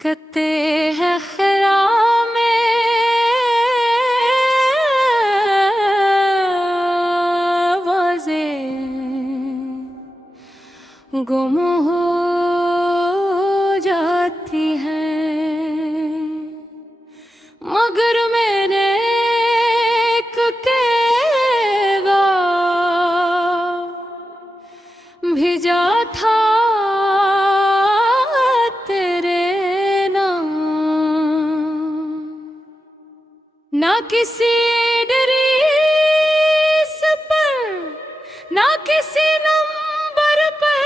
कहते हैं ख़याल में आवाज़ें गुम हो जाती हैं, मगर मैंने एक कहवा भेजा था ना किसी एड्रेस पर, ना किसी नंबर पर,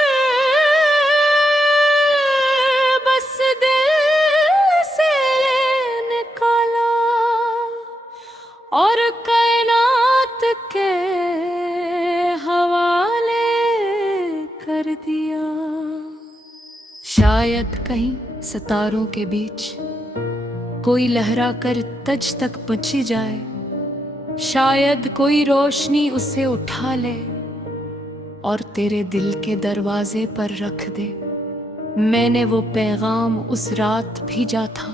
बस दिल से निकाला और कायनात के हवाले कर दिया। शायद कहीं सितारों के बीच कोई लहरा कर तज तक पहुंची जाए, शायद कोई रोशनी उसे उठा ले और तेरे दिल के दरवाजे पर रख दे। मैंने वो पैगाम उस रात भेजा था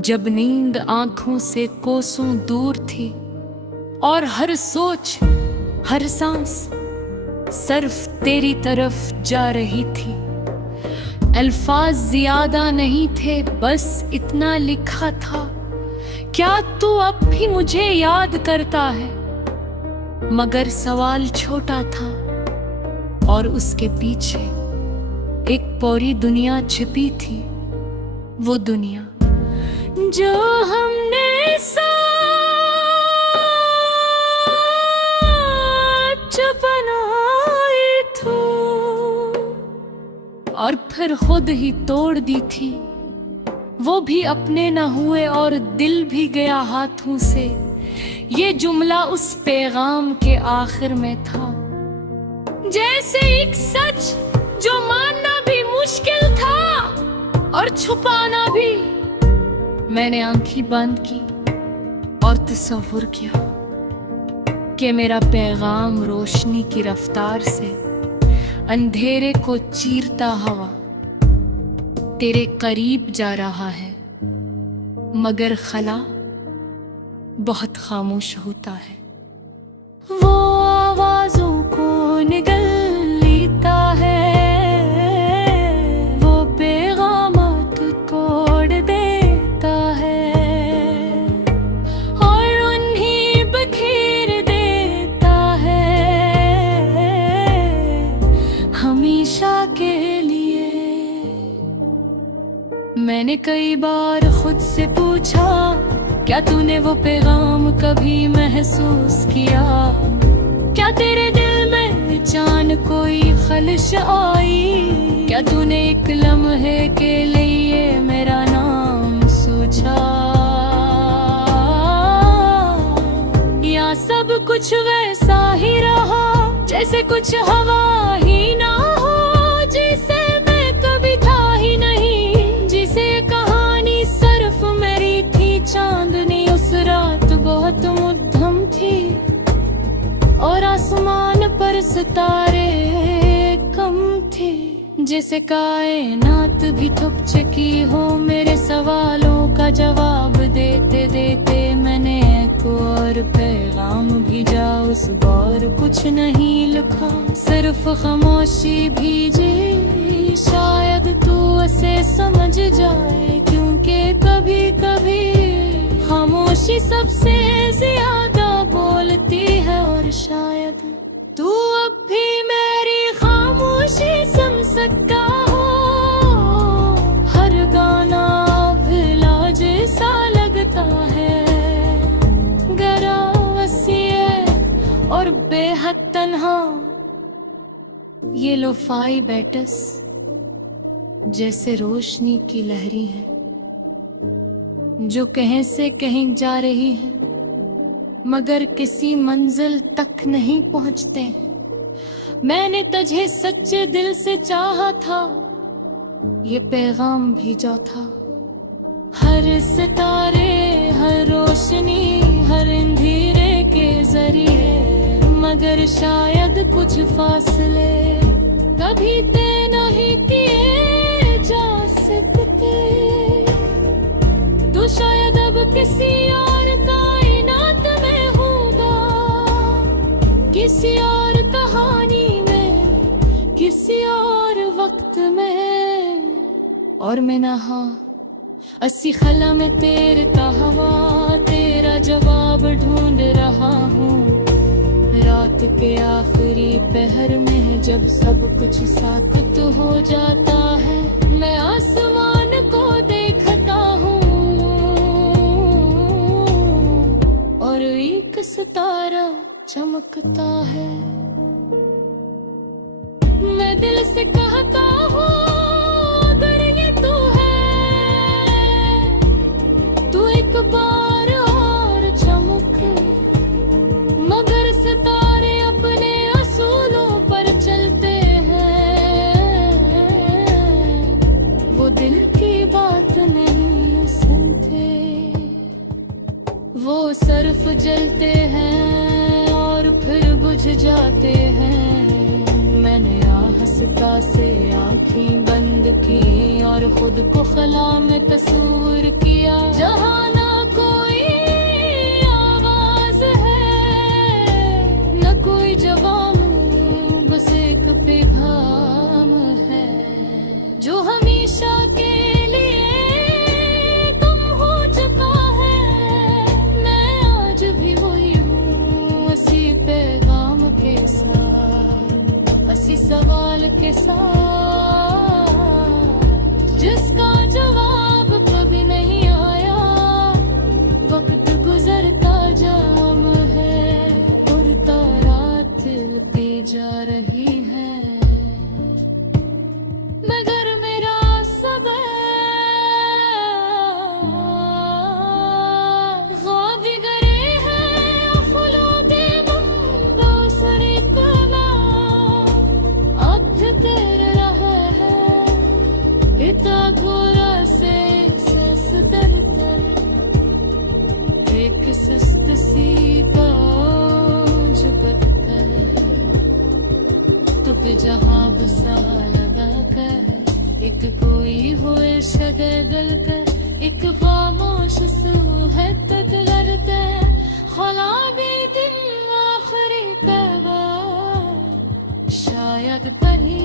जब नींद आंखों से कोसों दूर थी और हर सोच, हर सांस सिर्फ तेरी तरफ जा रही थी। अल्फाज ज्यादा नहीं थे, बस इतना लिखा था, क्या तू अब भी मुझे याद करता है? मगर सवाल छोटा था और उसके पीछे एक पूरी दुनिया छिपी थी। वो दुनिया जो हमने साथ बनाई थी और फिर खुद ही तोड़ दी थी। वो भी अपने न हुए और दिल भी गया हाथों से। ये जुमला उस पैगाम के आखिर में था, जैसे एक सच जो मानना भी मुश्किल था और छुपाना भी। मैंने आंखें बंद की और तसव्वुर किया कि मेरा पैगाम रोशनी की रफ्तार से अंधेरे को चीरता हवा तेरे करीब जा रहा है, मगर खला बहुत खामोश होता है। वो आवाज़ों को निगल लेता है, वो पैगामात तोड़ देता है और उन्हीं बखेर देता है हमेशा के लिए। मैंने कई बार खुद से पूछा, क्या तूने वो पैगाम कभी महसूस किया? क्या तेरे दिल में चान कोई खलिश आई? क्या तूने एक लम्हे के लिए मेरा नाम सोचा? या सब कुछ वैसा ही रहा जैसे कुछ हवा ही ना हो, जिसे मैं कभी था ही नहीं, जिसे कहानी सिर्फ मेरी थी। चांदनी उस रात बहुत मध्यम थी और आसमान पर सितारे कम थे, जिसे कायनात भी थक चुकी हो। मेरे सवालों का जवाब देते देते मैंने एक और पैगाम भेजा। उस बार कुछ नहीं लिखा, सिर्फ खामोशी भेजी। शायद तू उसे समझ जाए, क्योंकि कभी कभी खामोशी सबसे ज्यादा बोलती है। और शायद तू अब भी मेरी खामोशी समझ सकता हो। हर गाना भला जैसा लगता है, गहरा वसी और बेहद तन्हा। ये लोफाई बैटस जैसे रोशनी की लहरी है जो कहीं से कहीं जा रही है, मगर किसी मंजिल तक नहीं पहुंचते। मैंने तुझे सच्चे दिल से चाहा था, ये पैगाम भेजा था। हर सितारे, हर रोशनी, हर अंधेरे के जरिए, मगर शायद कुछ फासले कभी तय नहीं किए जा सकते। और मैं नहा अस्सी खला में तैरता हवा, तेरा जवाब ढूंढ रहा हूँ। रात के आखिरी पहर में जब सब कुछ साकुत हो जाता है, मैं आसमान को देखता हूँ और एक सितारा चमकता है। मैं दिल से कहता हूँ अगर ये तू है, तू एक बार और चमक। मगर सितारे अपने असूलों पर चलते हैं, वो दिल की बात नहीं सुनते। वो सिर्फ जलते हैं और फिर बुझ जाते हैं। मैंने आहिस्ता से आँखें बंद की और खुद को खला में तस्वीर किया, जहाँ ना कोई आवाज है न कोई जवाब, बस एक पैगाम है जो हमेशा के लिए तुम हो चुका है। मैं आज भी वही हूँ, उसी पैगाम के साथ, उसी सवाल के साथ, जिसका जवाब कभी नहीं आया। वक्त गुजरता जाम है, उड़ता रात चलती जा रही है, मगर मेरा सबर ख्वाब गरे हैं फूलों के मुंगो सरे कना अब तेरे रहे हैं इतना घोरा से सदर तर एक सुस्त सी पे जहाँ बसा लगा कर, एक कोई हुए शगल कर, एक खामोश सू है तदलरते खलाबी दिन आखिरी तबार शायद परी